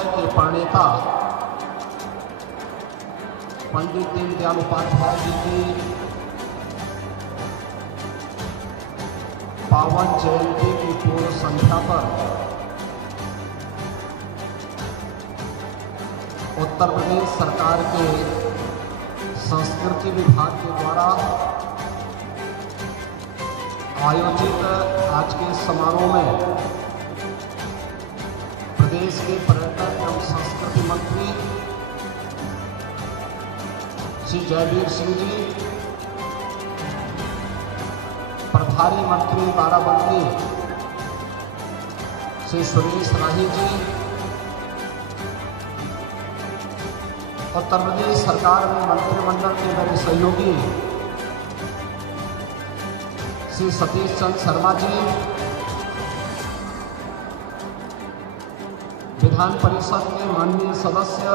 अंत्योदय के प्रणेता पंडित दीनदयाल उपाध्याय जी की पावन जयंती की पूर्व संध्या पर उत्तर प्रदेश सरकार के संस्कृति विभाग के द्वारा आयोजित आज के समारोह में प्रदेश के पर्यटन एवं संस्कृति मंत्री श्री जयवीर सिंह जी, प्रभारी मंत्री बाराबंकी श्री सुरेश राही जी, उत्तर प्रदेश सरकार में मंत्रिमंडल के मेरे सहयोगी श्री सतीश चंद्र शर्मा जी, विधान परिषद के माननीय सदस्य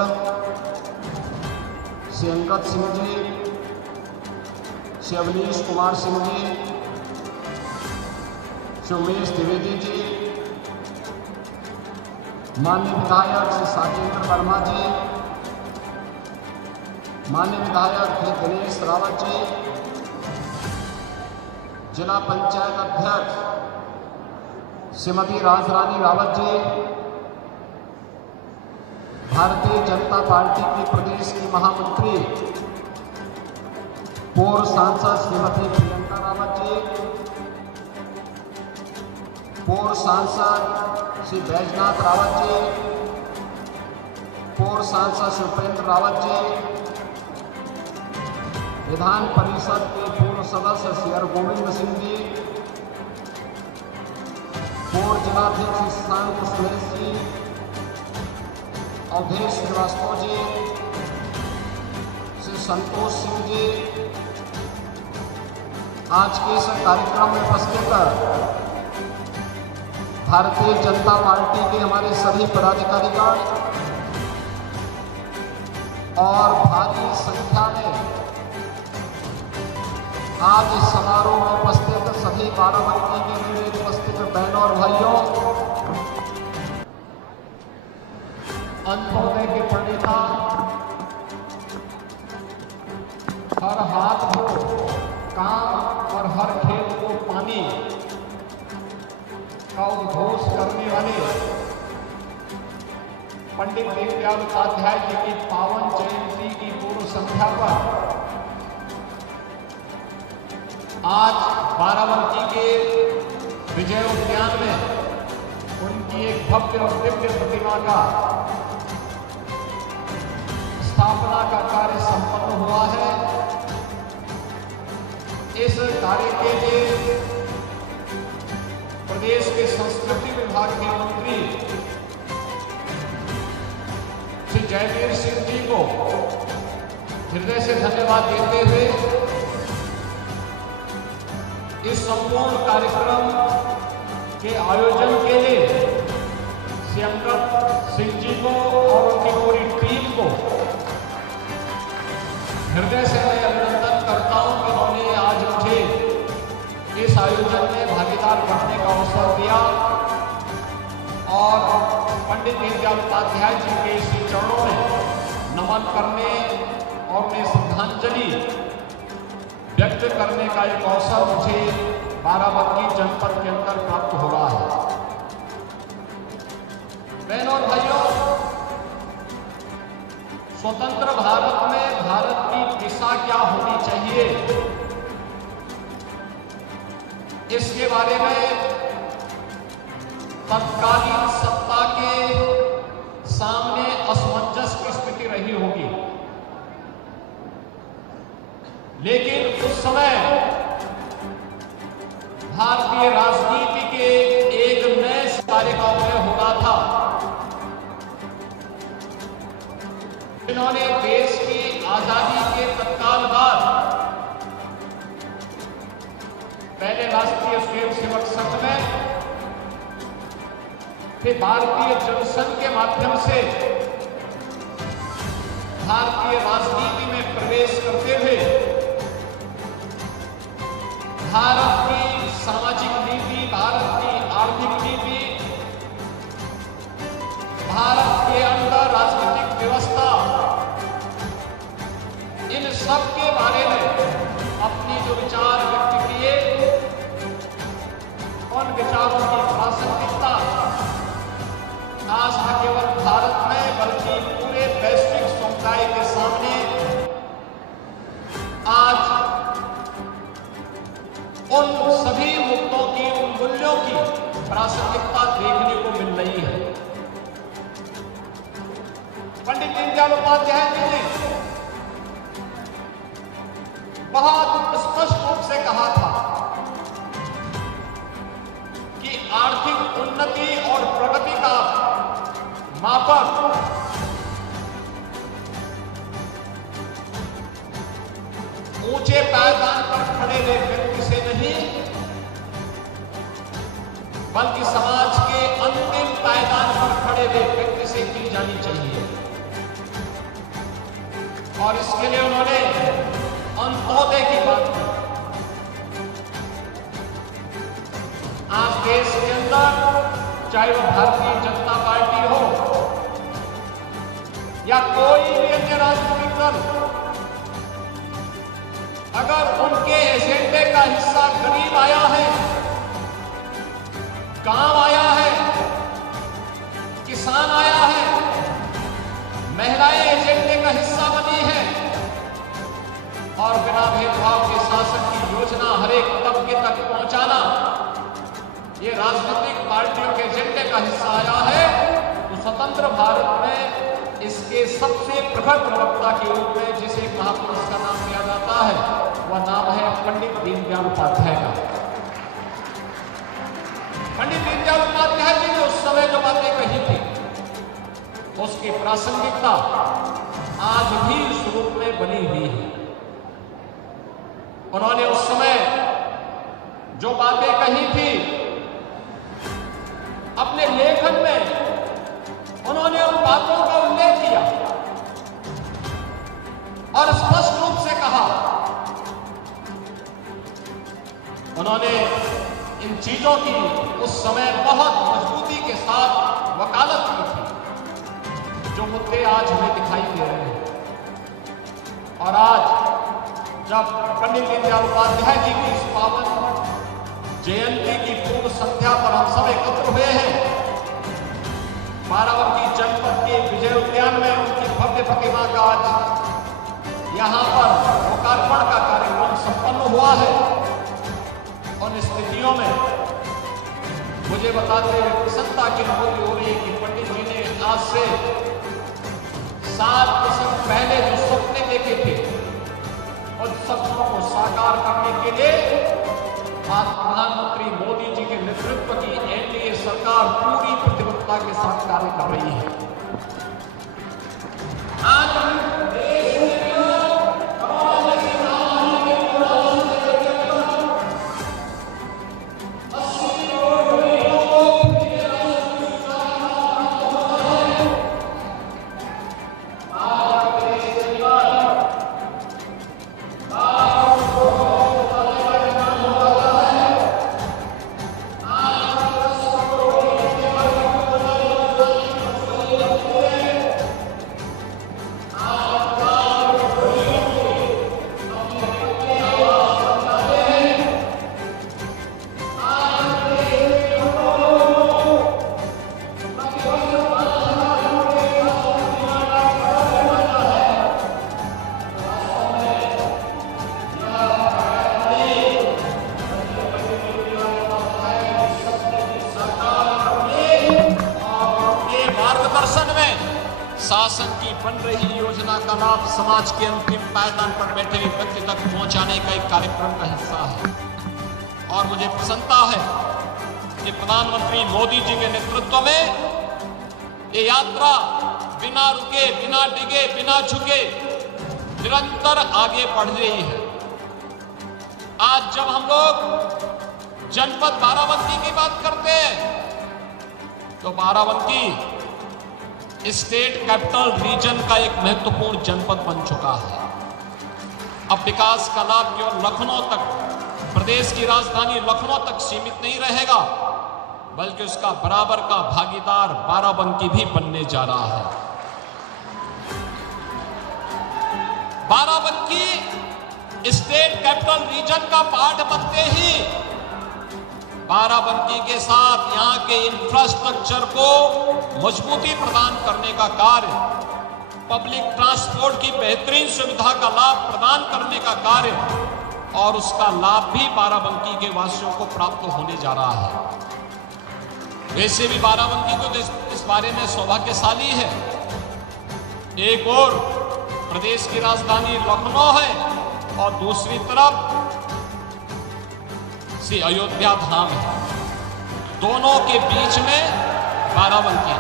श्री अंगद सिंह जी, श्री अवनीश कुमार सिंह जी, श्री उमेश द्विवेदी जी, माननीय विधायक श्री साजेंद्र वर्मा जी, माननीय विधायक श्री गणेश रावत जी, जिला पंचायत अध्यक्ष श्रीमती राजरानी रावत जी, भारतीय जनता पार्टी की प्रदेश की महामंत्री पूर्व सांसद श्रीमती प्रियंका रावत जी, पूर्व सांसद श्री बैजनाथ रावत जी, पूर्व सांसद श्री उपेंद्र रावत जी, विधान परिषद के पूर्व सदस्य श्री हरगोविंद सिंह जी, पूर्व जिलाध्यक्ष श्री शांत सुरेश जी, अवधेश श्रीवास्तव जी, श्री संतोष सिंह जी, आज के इस कार्यक्रम में उपस्थित भारतीय जनता पार्टी के हमारे सभी पदाधिकारीगण और भारी संख्या में आज इस समारोह में उपस्थित सभी बाराबंकी के मेरे उपस्थित बहनों और भाइयों, अंत्योदय के प्रणेता, हर हाथ को काम और हर खेत को पानी का उद्घोष करने वाले पंडित दीनदयाल उपाध्याय जी की पावन जयंती की पूर्व संध्या पर आज बाराबंकी के विजय उद्यान में उनकी एक भव्य और दिव्य प्रतिमा का स्थापना का कार्य संपन्न हुआ है। इस कार्य के लिए प्रदेश के संस्कृति विभाग के मंत्री श्री जयवीर सिंह जी को हृदय से धन्यवाद देते हुए इस संपूर्ण कार्यक्रम के आयोजन के लिए श्री अंगद सिंह जी को और उनकी पूरी टीम को हृदय से मैं अभिनंदन करता हूं कि उन्होंने आज मुझे इस आयोजन में भागीदार बनने का अवसर दिया और पंडित दीनदयाल उपाध्याय जी के श्री चरणों में नमन करने और उन्हें श्रद्धांजलि व्यक्त करने का एक अवसर मुझे बाराबंकी जनपद के अंदर प्राप्त हो रहा है। बहनों और भाइयों, स्वतंत्र भारत में भारत की दिशा क्या होनी चाहिए, इसके बारे में तत्कालीन सत्ता के सामने असमंजस की स्थिति रही होगी, लेकिन उस समय भारतीय राजनीति के एक नए सितारे का उदय हो रहा था, जिन्होंने देश की आजादी के तत्काल बाद पहले राष्ट्रीय स्वयंसेवक संघ में, फिर भारतीय जनसंघ के माध्यम से भारतीय राजनीति में प्रवेश करते हुए भारत की सामाजिक नीति, भारत की आर्थिक नीति, भारत के विचार व्यक्त किए, उन विचारों की प्रासंगिकता आज न केवल भारत में बल्कि पूरे वैश्विक समुदाय के सामने आज उन सभी मुद्दों की, उन मूल्यों की प्रासंगिकता देखने को मिल रही है। पंडित दीनदयाल उपाध्याय जी ने बहुत स्पष्ट रूप से कहा था कि आर्थिक उन्नति और प्रगति का मापक ऊंचे पायदान पर खड़े हुए व्यक्ति से नहीं, बल्कि समाज के अंतिम पायदान पर खड़े हुए व्यक्ति से की जानी चाहिए। और इसके लिए उन्होंने अंत्योदय की बात की। आज देश के अंदर चाहे वो भारतीय जनता पार्टी हो या कोई भी अन्य राजनीतिक दल, अगर उनके एजेंडे का हिस्सा गरीब आया है, गांव आया है, किसान आया है, महिलाएं एजेंडे का हिस्सा बनी है और बिना भेदभाव के शासन की योजना हर एक तबके तक पहुंचाना ये राजनीतिक पार्टियों के एजेंडे का हिस्सा आया है, तो स्वतंत्र भारत में इसके सबसे प्रखर प्रवक्ता के रूप में जिसे महापुरुष का नाम लिया जाता है, वह नाम है पंडित दीनदयाल उपाध्याय का। पंडित दीनदयाल उपाध्याय जी ने उस समय जो बातें कही थी, उसकी प्रासंगिकता आज भी इस रूप में बनी हुई है। उन्होंने उस समय जो बातें कही थी, अपने लेखन में उन्होंने उन बातों का उल्लेख किया और स्पष्ट रूप से कहा। उन्होंने इन चीजों की उस समय बहुत मजबूती के साथ वकालत की थी, जो मुद्दे आज हमें दिखाई दे रहे हैं। और आज जब पंडित दीनदयाल उपाध्याय जी की इस पावन जयंती की पूर्व संध्या पर हम सब एकत्र हुए हैं, बाराबंकी जनपद के विजय उद्यान में उनकी भव्य प्रतिमा का आज यहां पर लोकार्पण का कार्यक्रम संपन्न हुआ है। उन स्थितियों में मुझे बताते हुए प्रसन्नता की अनुभूति हो रही है कि पंडित जी ने आज से 7 दशक पहले जो सपने देखे थे, उन सपनों को साकार करने के लिए आज प्रधानमंत्री मोदी जी के नेतृत्व की एनडीए सरकार पूरी प्रतिबद्धता के साथ कार्य कर रही है। आज देश में शासन की बन रही योजना का लाभ समाज के अंतिम पायदान पर बैठे हुए व्यक्ति तक पहुंचाने का एक कार्यक्रम का हिस्सा है। और मुझे प्रसन्नता है कि प्रधानमंत्री मोदी जी के नेतृत्व में ये यात्रा बिना रुके, बिना डिगे, बिना झुके निरंतर आगे बढ़ रही है। आज जब हम लोग जनपद बाराबंकी की बात करते हैं, तो बाराबंकी स्टेट कैपिटल रीजन का एक महत्वपूर्ण जनपद बन चुका है। अब विकास का लाभ केवल लखनऊ तक, प्रदेश की राजधानी लखनऊ तक सीमित नहीं रहेगा, बल्कि उसका बराबर का भागीदार बाराबंकी भी बनने जा रहा है। बाराबंकी स्टेट कैपिटल रीजन का पार्ट बनते ही बाराबंकी के साथ यहां के इंफ्रास्ट्रक्चर को मजबूती प्रदान करने का कार्य, पब्लिक ट्रांसपोर्ट की बेहतरीन सुविधा का लाभ प्रदान करने का कार्य और उसका लाभ भी बाराबंकी के वासियों को प्राप्त होने जा रहा है। वैसे भी बाराबंकी तो इस बारे में सौभाग्यशाली है। एक और प्रदेश की राजधानी लखनऊ है और दूसरी तरफ से अयोध्या धाम है। दोनों के बीच में बाराबंकी।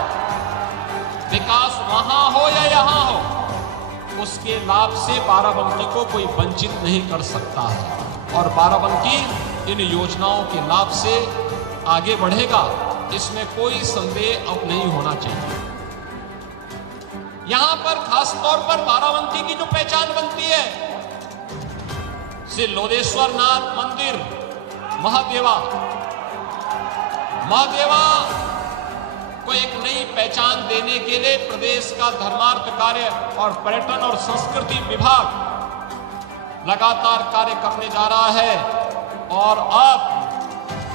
विकास वहां हो या यहां हो, उसके लाभ से बाराबंकी को कोई वंचित नहीं कर सकता है और बाराबंकी इन योजनाओं के लाभ से आगे बढ़ेगा, इसमें कोई संदेह अब नहीं होना चाहिए। यहां पर खास तौर पर बाराबंकी की जो पहचान बनती है, श्री लोदेश्वर नाथ मंदिर महादेवा को एक नई पहचान देने के लिए प्रदेश का धर्मार्थ कार्य और पर्यटन और संस्कृति विभाग लगातार कार्य करने जा रहा है और अब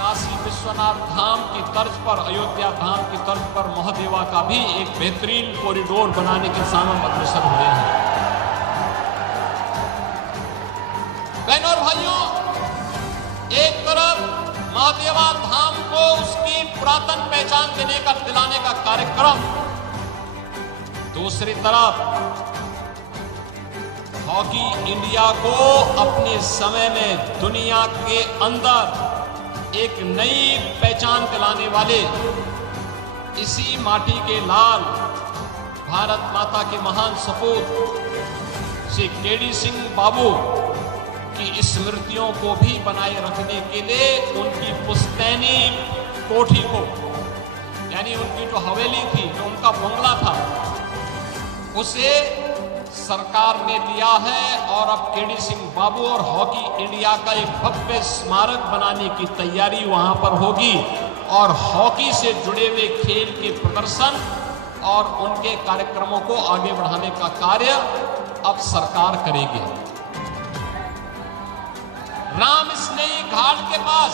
काशी विश्वनाथ धाम की तर्ज पर, अयोध्या धाम की तर्ज पर महादेवा का भी एक बेहतरीन कॉरिडोर बनाने के सामने अग्रसर हुए हैं। बहनों और भाइयों, एक तरफ महादेवा धाम को उसकी पुरातन पहचान दिलाने का कार्यक्रम, दूसरी तरफ हॉकी इंडिया को अपने समय में दुनिया के अंदर एक नई पहचान दिलाने वाले इसी माटी के लाल भारत माता के महान सपूत श्री केडी सिंह बाबू की स्मृतियों को भी बनाए रखने के लिए उनकी पुश्तैनी कोठी को, यानी उनकी जो हवेली थी, जो उनका बंगला था, उसे सरकार ने लिया है और अब केडी सिंह बाबू और हॉकी इंडिया का एक भव्य स्मारक बनाने की तैयारी वहां पर होगी और हॉकी से जुड़े हुए खेल के प्रदर्शन और उनके कार्यक्रमों को आगे बढ़ाने का कार्य अब सरकार करेगी। राम स्नेही घाट के पास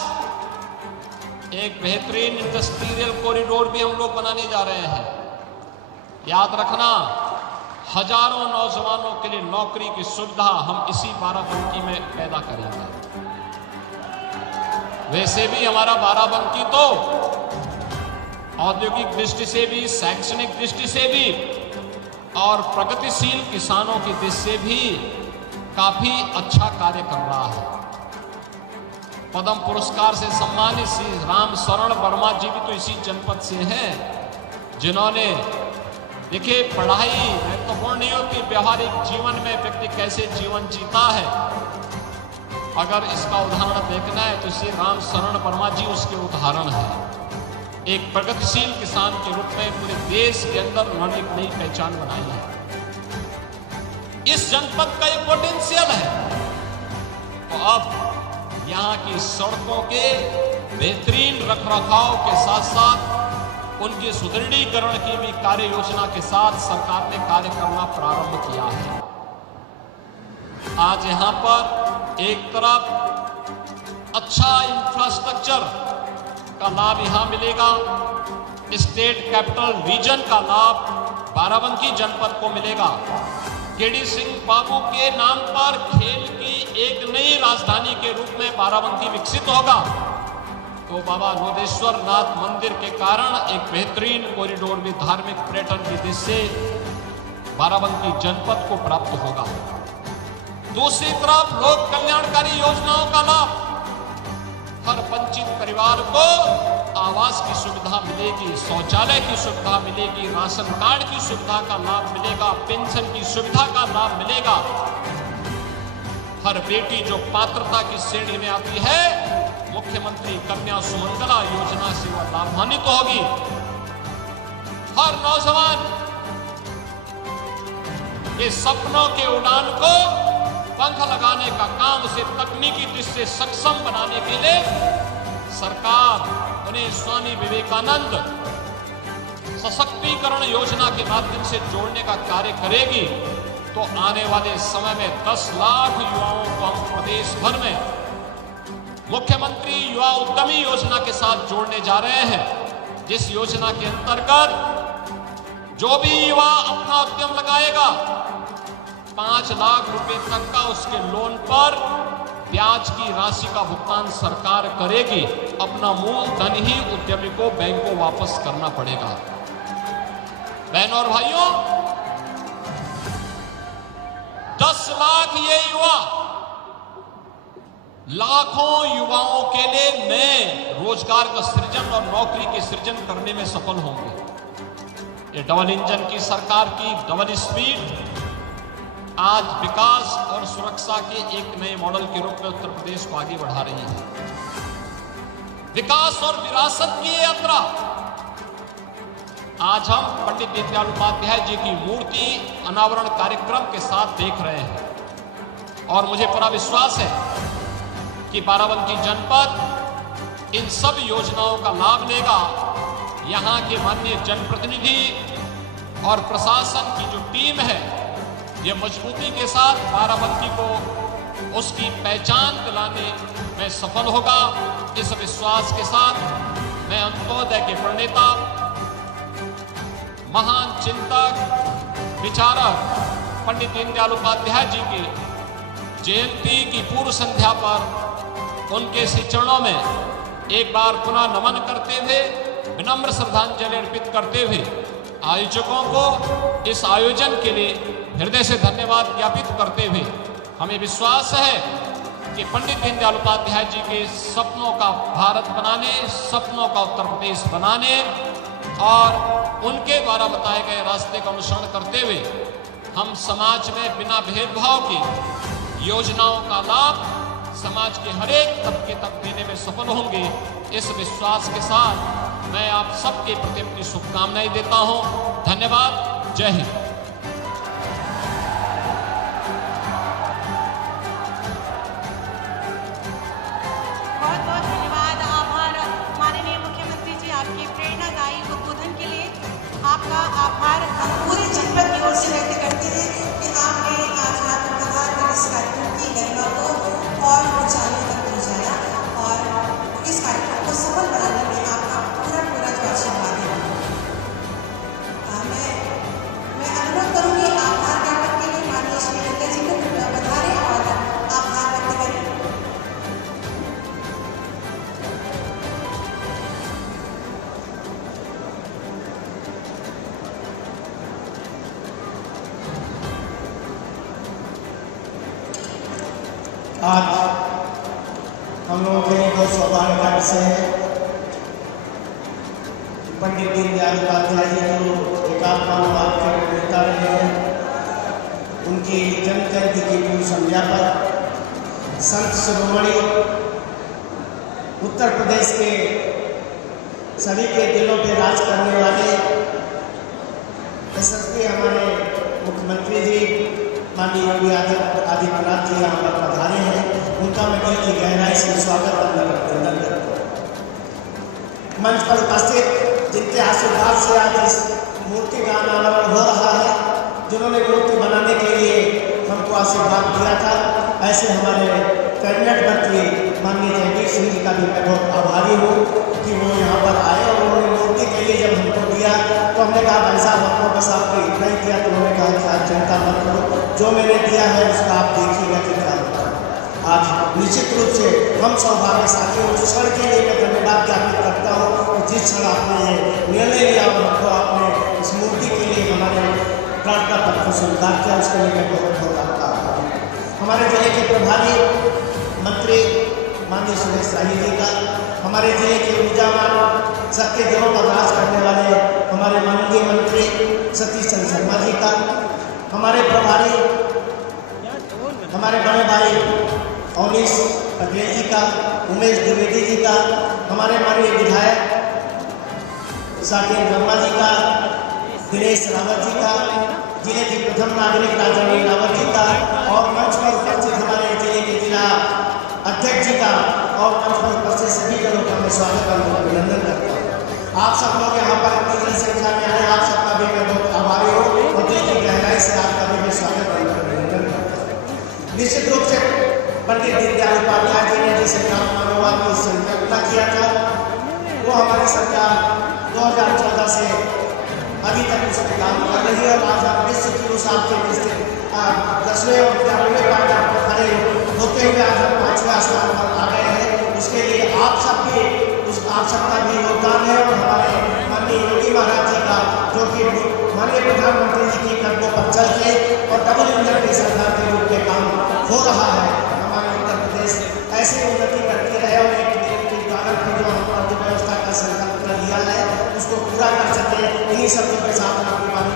एक बेहतरीन इंडस्ट्रियल कॉरिडोर भी हम लोग बनाने जा रहे हैं। याद रखना, हजारों नौजवानों के लिए नौकरी की सुविधा हम इसी बाराबंकी में पैदा करेंगे। वैसे भी हमारा बाराबंकी तो औद्योगिक दृष्टि से भी, शैक्षणिक दृष्टि से भी और प्रगतिशील किसानों की दृष्टि से भी काफी अच्छा कार्य कर रहा है। पद्म पुरस्कार से सम्मानित श्री राम शरण वर्मा जी भी तो इसी जनपद से हैं, जिन्होंने, देखिए, पढ़ाई महत्वपूर्ण नहीं होती, व्यवहारिक जीवन में व्यक्ति कैसे जीवन जीता है, अगर इसका उदाहरण देखना है तो श्री राम शरण वर्मा जी उसके उदाहरण है। एक प्रगतिशील किसान के रूप में पूरे देश के अंदर उन्होंने एक नई पहचान बनाई है। इस जनपद का एक पोटेंशियल है। तो अब यहाँ की सड़कों के बेहतरीन रखरखाव के साथ साथ उनके सुदृढ़ीकरण की भी कार्य योजना के साथ सरकार ने कार्य करना प्रारंभ किया है। आज यहाँ पर एक तरफ अच्छा इंफ्रास्ट्रक्चर का लाभ यहाँ मिलेगा, स्टेट कैपिटल रीजन का लाभ बाराबंकी जनपद को मिलेगा। केडी सिंह बाबू के नाम पर खेल की एक नई राजधानी के रूप में बाराबंकी विकसित होगा। तो बाबा लोदेश्वर नाथ मंदिर के कारण एक बेहतरीन कॉरिडोर भी धार्मिक पर्यटन की दृष्टि से बाराबंकी जनपद को प्राप्त होगा। दूसरी तरफ लोक कल्याणकारी योजनाओं का लाभ, हर वंचित परिवार को आवास की सुविधा मिलेगी, शौचालय की सुविधा मिलेगी, राशन कार्ड की सुविधा का लाभ मिलेगा, पेंशन की सुविधा का लाभ मिलेगा। हर बेटी जो पात्रता की श्रेणी में आती है, मुख्यमंत्री कन्या सुमंगला योजना से वह लाभान्वित होगी। हर नौजवान के सपनों के उड़ान को पंख लगाने का काम, उसे तकनीकी दृष्टि से सक्षम बनाने के लिए सरकार उन्हें स्वामी विवेकानंद सशक्तिकरण योजना के माध्यम से जोड़ने का कार्य करेगी। तो आने वाले समय में 10 लाख युवाओं को हम प्रदेश भर में मुख्यमंत्री युवा उद्यमी योजना के साथ जोड़ने जा रहे हैं, जिस योजना के अंतर्गत जो भी युवा अपना उद्यम लगाएगा 5 लाख रुपए तक का उसके लोन पर ब्याज की राशि का भुगतान सरकार करेगी। अपना मूल धन ही उद्यमी को बैंक को वापस करना पड़ेगा। बहनों और भाइयों, 10 लाख ये युवा लाखों युवाओं के लिए नए रोजगार का सृजन और नौकरी के सृजन करने में सफल होंगे। ये डबल इंजन की सरकार की डबल स्पीड आज विकास और सुरक्षा के एक नए मॉडल के रूप में उत्तर प्रदेश को आगे बढ़ा रही है। विकास और विरासत की यात्रा आज हम पंडित दीनदयाल उपाध्याय जी की मूर्ति अनावरण कार्यक्रम के साथ देख रहे हैं और मुझे पूरा विश्वास है कि बाराबंकी जनपद इन सब योजनाओं का लाभ लेगा। यहाँ के माननीय जनप्रतिनिधि और प्रशासन की जो टीम है ये मजबूती के साथ बाराबंकी को उसकी पहचान दिलाने में सफल होगा। इस विश्वास के साथ मैं अंत्योदय के प्रणेता, महान चिंतक, विचारक पंडित दीनदयाल उपाध्याय जी की जयंती की पूर्व संध्या पर उनके श्री चरणों में एक बार पुनः नमन करते हुए, विनम्र श्रद्धांजलि अर्पित करते हुए आयोजकों को इस आयोजन के लिए हृदय से धन्यवाद ज्ञापित करते हुए हमें विश्वास है कि पंडित दीनदयाल उपाध्याय जी के सपनों का भारत बनाने, सपनों का उत्तर प्रदेश बनाने और उनके द्वारा बताए गए रास्ते का अनुसरण करते हुए हम समाज में बिना भेदभाव की योजनाओं का लाभ समाज के हर एक तबके तक देने में सफल होंगे। इस विश्वास के साथ मैं आप सबके प्रति अपनी शुभकामनाएं देता हूं। धन्यवाद। जय हिंद। आपका आभार हम पूरे जनपद की ओर से व्यक्त करते हैं कि आपने आज रात प्रभात में इस कार्यक्रम की गरिमा को और ऊंचाइयों तक पहुंचाया और इस कार्यक्रम को सफल बनाने में आपका पूरा जो आशीर्वाद है। मैं अनुरोध करूंगी आभार ज्ञापन के लिए माननीय श्री गंगा जी को कृपया पधारें और आभार व्यक्त करें। आज हम लोगों के लिए बहुत सौभाग्य का विषय है। पंडित दीनदयाल उपाध्याय जी जो एकात्मवाद के नेता रहे हैं, उनकी जन्म जयंती की पूर्व संध्या पर संत शिरोमणि उत्तर प्रदेश के सभी के दिलों पे राज करने वाले यशस्वी हमारे मुख्यमंत्री जी माननीय योगी आदित्यनाथ जी यहाँ पर पधारे हैं। उनका मैं दिल की गहराई से स्वागत अभिनंदन करता हूँ। मंच पर उपस्थित जिनके आशीर्वाद से आज इस मूर्ति का अनावरण हो रहा है, जिन्होंने मूर्ति बनाने के लिए हमको आशीर्वाद दिया था, ऐसे हमारे कैबिनेट मंत्री माननीय जयवीर सिंह जी का भी मैं बहुत आभारी हूँ कि वो यहाँ पर आए और उन्होंने मूर्ति के लिए जब हमको दिया तो हमने कहा भाई साहब हमको बस आपको इतना ही दिया। तो उन्होंने कहा कि आप चिंता मत करो, जो मैंने दिया है उसका आप देखिएगा कि क्या होता है। आज निश्चित रूप से हम सौभाग्यशाली उस क्षण के लिए मैं धन्यवाद ज्ञापित करता हूँ कि जिस क्षण आपने ये निर्णय लिया और हमको आपने इस मूर्ति के लिए हमारे प्रार्थना पत्र को स्वीकार किया, उसके लिए मैं बहुत बहुत आपका आभार हूँ। हमारे जिले के प्रभारी मंत्री माननीय सुरेश शाही जी का, हमारे जिले के ऊर्जावान सबके दिलों पर राज करने वाले हमारे माननीय मंत्री सतीश चंद्र शर्मा जी का, हमारे प्रभारी हमारे बड़े भाई अवनीश पटेल जी का, उमेश द्विवेदी जी का, हमारे माननीय विधायक साकेत वर्मा जी का, दिनेश रावत जी का, जिले के प्रथम नागरिक राजनी रावत जी का और मंच पर उपस्थित हमारे जिले के जिला अध्यक्ष जी का और मंच पर उपस्थित सभी जनों का मैं स्वागत और अभिनंदन करता हूँ। आप सब लोग यहाँ पर इतनी संख्या में आए, आप सबका भी मैं बहुत आभारी हूँ और दिल की गहराई से आपका भी मैं स्वागत करता हूँ। निश्चित रूप से पंडित दीनदयाल उपाध्याय जी ने जिस ग्राम मानववाद की संकल्पना किया था, वो हमारी सरकार 2014 से अभी तक उस पर काम कर रही है। और आज आप निश्चित ही उस आपके 10वें और 11वें पायदान पर खड़े होते हुए आज हम 5वें स्थान पर आ गए हैं। उसके लिए आप सबका भी योगदान है और हमारे माननीय योगी महाराज जी का, जो कि माननीय प्रधानमंत्री जी की कदमों पर चल के और डबल इंजन की सरकार के रूप में काम हो रहा है। हमारा उत्तर प्रदेश ऐसी उन्नति करती रहे और एक भारत की जो अर्थव्यवस्था का संकल्प लिया है उसको पूरा कर सके। इन्हीं शब्दों के साथ आपकी बात